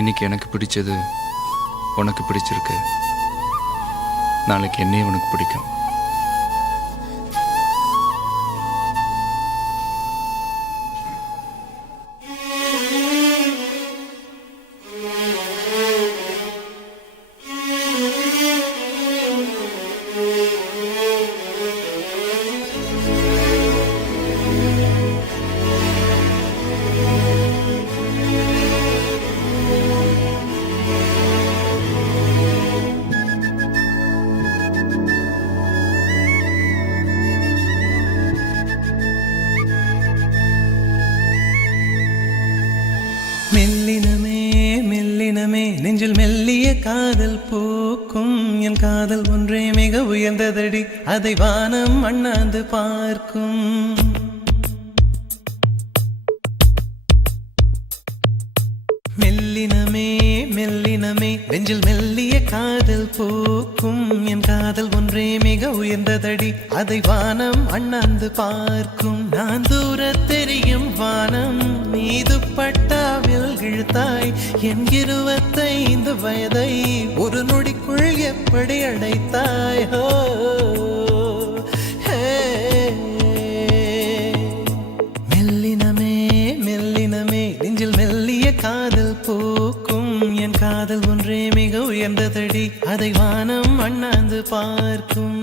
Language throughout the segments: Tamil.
இன்னைக்கு எனக்கு பிடிச்சது உனக்கு பிடிச்சிருக்கு, நாளைக்கு என்னையும் உனக்கு பிடிக்கும். மெல்லினமே மெல்லினமே நெஞ்சில் மெல்லிய காதல் பூக்கும். என் காதல் ஒன்றே மிக உயர்ந்ததடி, அதை வானம் அண்ணாந்து பார்க்கும். மெல்லினமே மெல்லினமே நெஞ்சில் மெல்லிய காதல் பூக்கும். என் காதல் ஒன்றே மிக உயர்ந்ததடி, அதை வானம் அண்ணாந்து பார்க்கும். நான் தூர தெரியும் வானம் மீது பட்டாவில் இழுத்தாய். என் 25 வயதை ஒரு நொடிக்குள் எப்படி அடைத்தாய்? ஹோ மெல்லினமே மெல்லினமே நெஞ்சில் மெல்லிய காதல் பூக்கும். என் காதல் ஒன்றே மிக உயர்ந்ததடி, அதை வானம் அண்ணாந்து பார்க்கும்.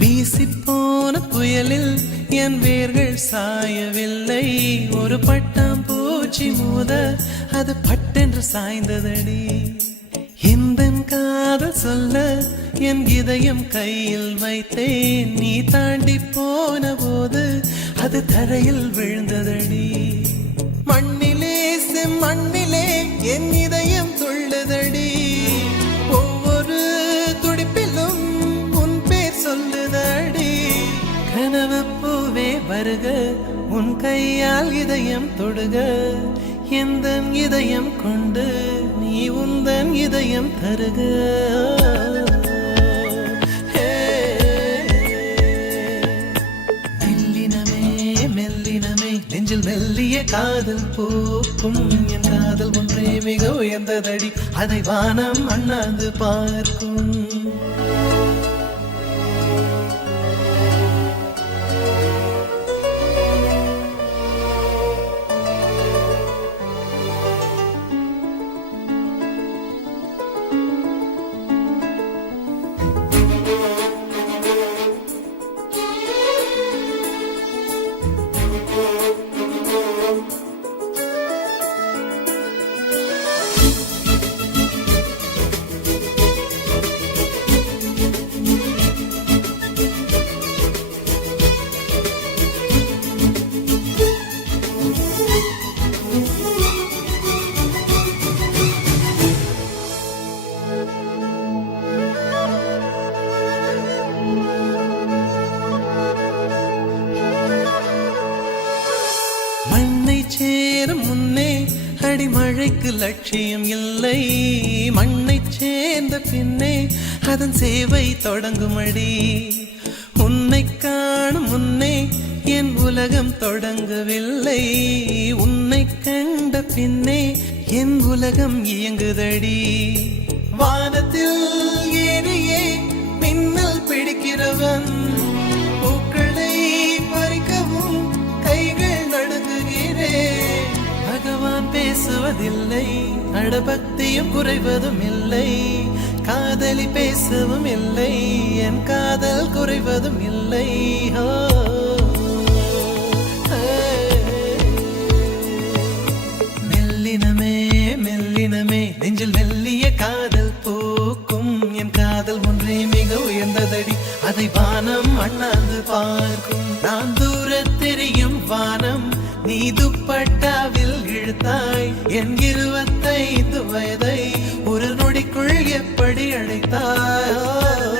வீசிப்போன புயலில் என் வேர்கள் சாயவில்லை. ஒரு பட்டாம்பூச்சி மோத அது பட்டென்று சாய்ந்ததடி. இந்த காதல் சொல்ல என் இதயம் கையில் வைத்தேன். நீ தாண்டி போன போது அது தரையில் விழுந்ததடி. மண்ணிலே செம்மண்ணிலே என் இதயம் துள்ளுதடி. ஒவ்வொரு துடிப்பிலும் உன் பேர் சொல்லுதடி. கனவு பூவே வருக, உன் கையால் இதயம் தொடுக. எந்த இதயம் கொண்டு நீ உந்தன் இதயம் தருக. மெல்லினமே மெல்லினமே நெஞ்சில் மெல்லிய காதல் பூக்கும். என் காதல் ஒன்றே மிக உயர்ந்ததடி, அதை வானம் அண்ணாந்து பார்க்கும். சேரும் முன்னே அடிமழைக்கு லட்சியம் இல்லை. மண்ணை சேர்ந்த பின்னே அதன் சேவை தொடங்குமடி. உன்னை காணும் முன்னே என் உலகம் தொடங்கவில்லை. உன்னை கண்ட பின்னே என் உலகம் இயங்குதடி. வானத்தில் ஏறியே மின்னல் பிடிக்கிறவன் பூக்களை பறிக்கவும் கைகள் நடுங்குகிறேன். பகவான் பேசுவதில்லை, அடபக்தியும் குறைவதும் இல்லை. காதலி பேசவும் இல்லை, என் காதல் குறைவதும் இல்லை. மெல்லினமே மெல்லினமே நெஞ்சில் மெல்லிய காதல் பூக்கும். என் காதல் ஒன்றே மிக உயர்ந்ததடி, அதை வானம் அண்ணாந்து பார்க்கும். நான் தூர தெரியும் வானம், நீ துப்பட்டாவில் இழுத்த எடுத்தாய் என் 25 வயதை ஒரு நொடிக்குள் எப்படி அழைத்தாய்